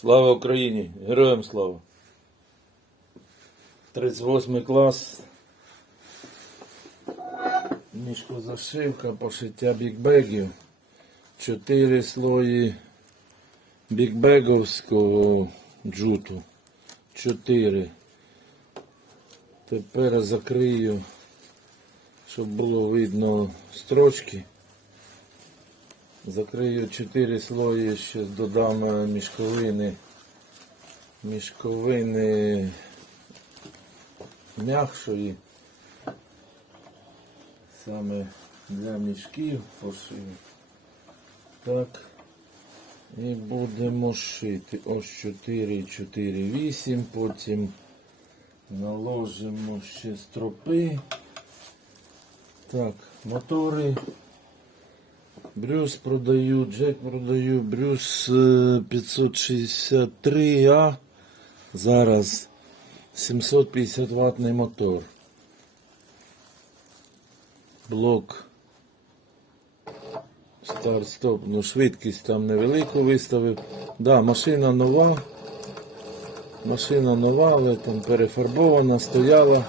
Слава Україні! Героям слава! 38 клас. Мішкозашивка, пошиття бікбегів. Чотири слої бікбеговського джуту. Чотири. Тепер закрию, щоб було видно строчки. Закрию 4 слої, ще додам е, мішковини. Мішковини м'якшої. Саме для мішків пошию. Так. І будемо шити. Ось 4, 4, 8. Потім наложимо ще стропи. Так, мотори. Брюс продаю, Джек продаю, Брюс е, 563А. Зараз 750 ватний мотор. Блок. Старт-стоп. Ну, швидкість там невелику виставив. Да, машина нова. Машина нова, але там перефарбована, стояла.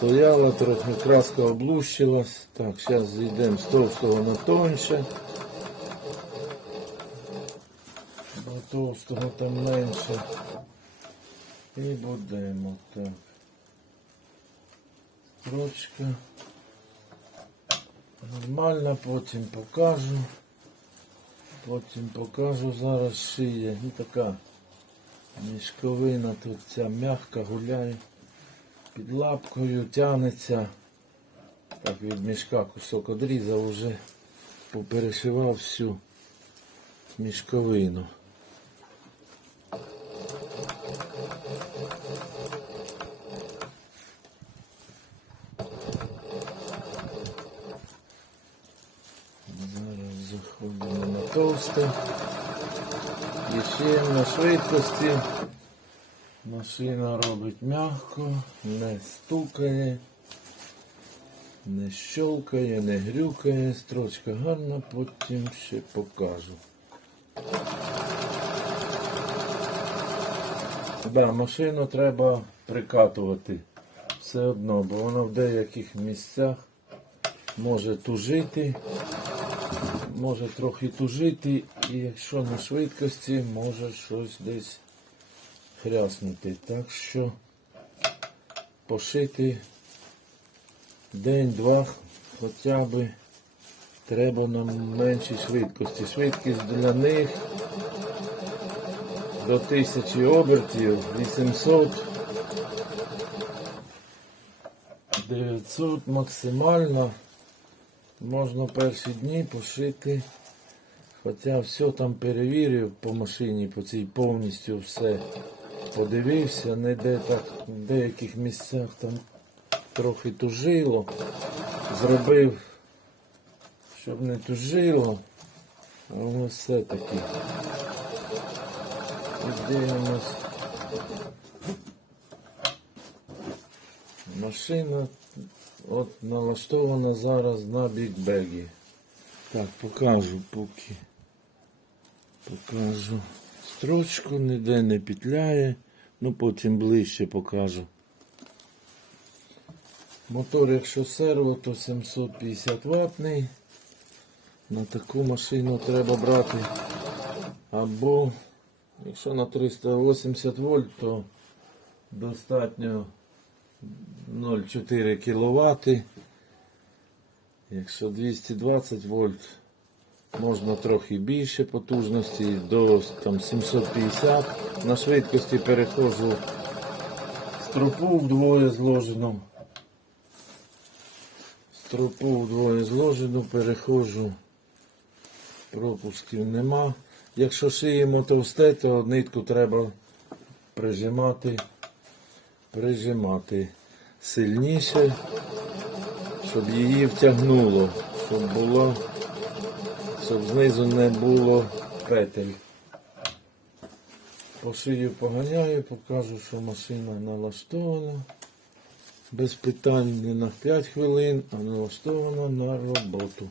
Стояла, трохи краска облущилась. Так, зараз зійдемо з товстого на тоньше. До товстого там менше. І будемо так. Строчка. Нормально, потім покажу. Потім покажу зараз шия. І така мішковина тут ця м'яка гуляє під лапкою тягнеться. Так від мішка кусок одрізав уже поперешивав всю мішковину. Зараз заходимо на товсте. І ще на швидкості. Машина робить м'яко, не стукає, не щолкає, не грюкає, строчка гарна, потім ще покажу. Да, машину треба прикатувати все одно, бо вона в деяких місцях може тужити, може трохи тужити, і якщо на швидкості, може щось десь хряснути. Так що пошити день-два хоча б треба на меншій швидкості. Швидкість для них до 1000 обертів 800 900 максимально можна перші дні пошити. Хоча все там перевірив по машині, по цій повністю все подивився, не де так, в деяких місцях там трохи тужило. Зробив, щоб не тужило, але все-таки. Дивимось. Машина от налаштована зараз на бікбегі. Так, покажу поки. Покажу строчку, ніде не петляє, ну потім ближче покажу. Мотор, якщо серво, то 750 ватний. На таку машину треба брати. Або, якщо на 380 вольт, то достатньо 0,4 кВт. Якщо 220 вольт, можна трохи більше потужності, до там, 750. На швидкості переходжу стропу вдвоє зложену. Стропу вдвоє зложену, переходжу. Пропусків нема. Якщо шиємо товсте, то нитку треба прижимати, прижимати сильніше, щоб її втягнуло, щоб було, щоб знизу не було петель. По шию поганяю, покажу, що машина налаштована. Без питань не на 5 хвилин, а налаштована на роботу.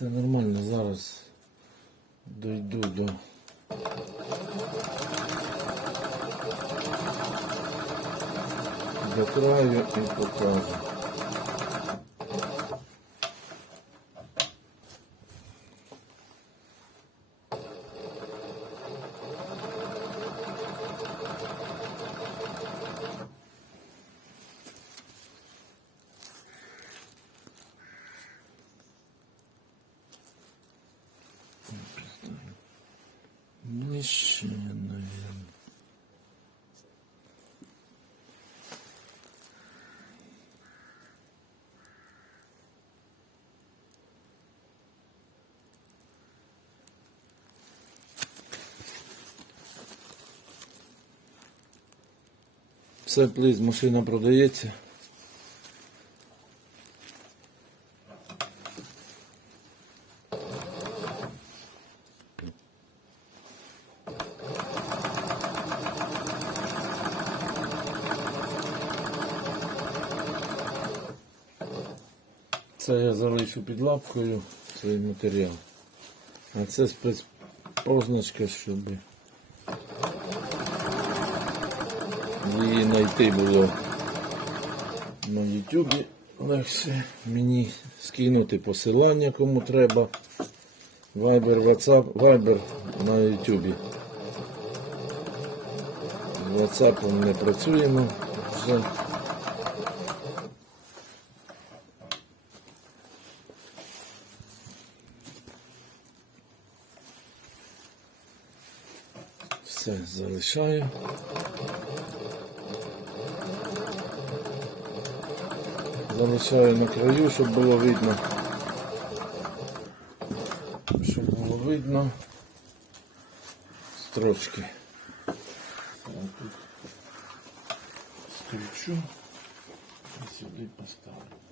Все нормально. Зараз дойду до. До краю і покажу. Ближче, наверное. Все, плиз, машина продається. Це я залишу під лапкою цей матеріал. А це спецпозначка, щоб її знайти було на Ютубі легше мені скинути посилання кому треба. Viber, WhatsApp, Viber на Ютубі. З WhatsApp не працюємо вже. Все залишаю. Залишаю на краю, щоб було видно. Щоб було видно строчки. Тут скручу і сюди поставлю.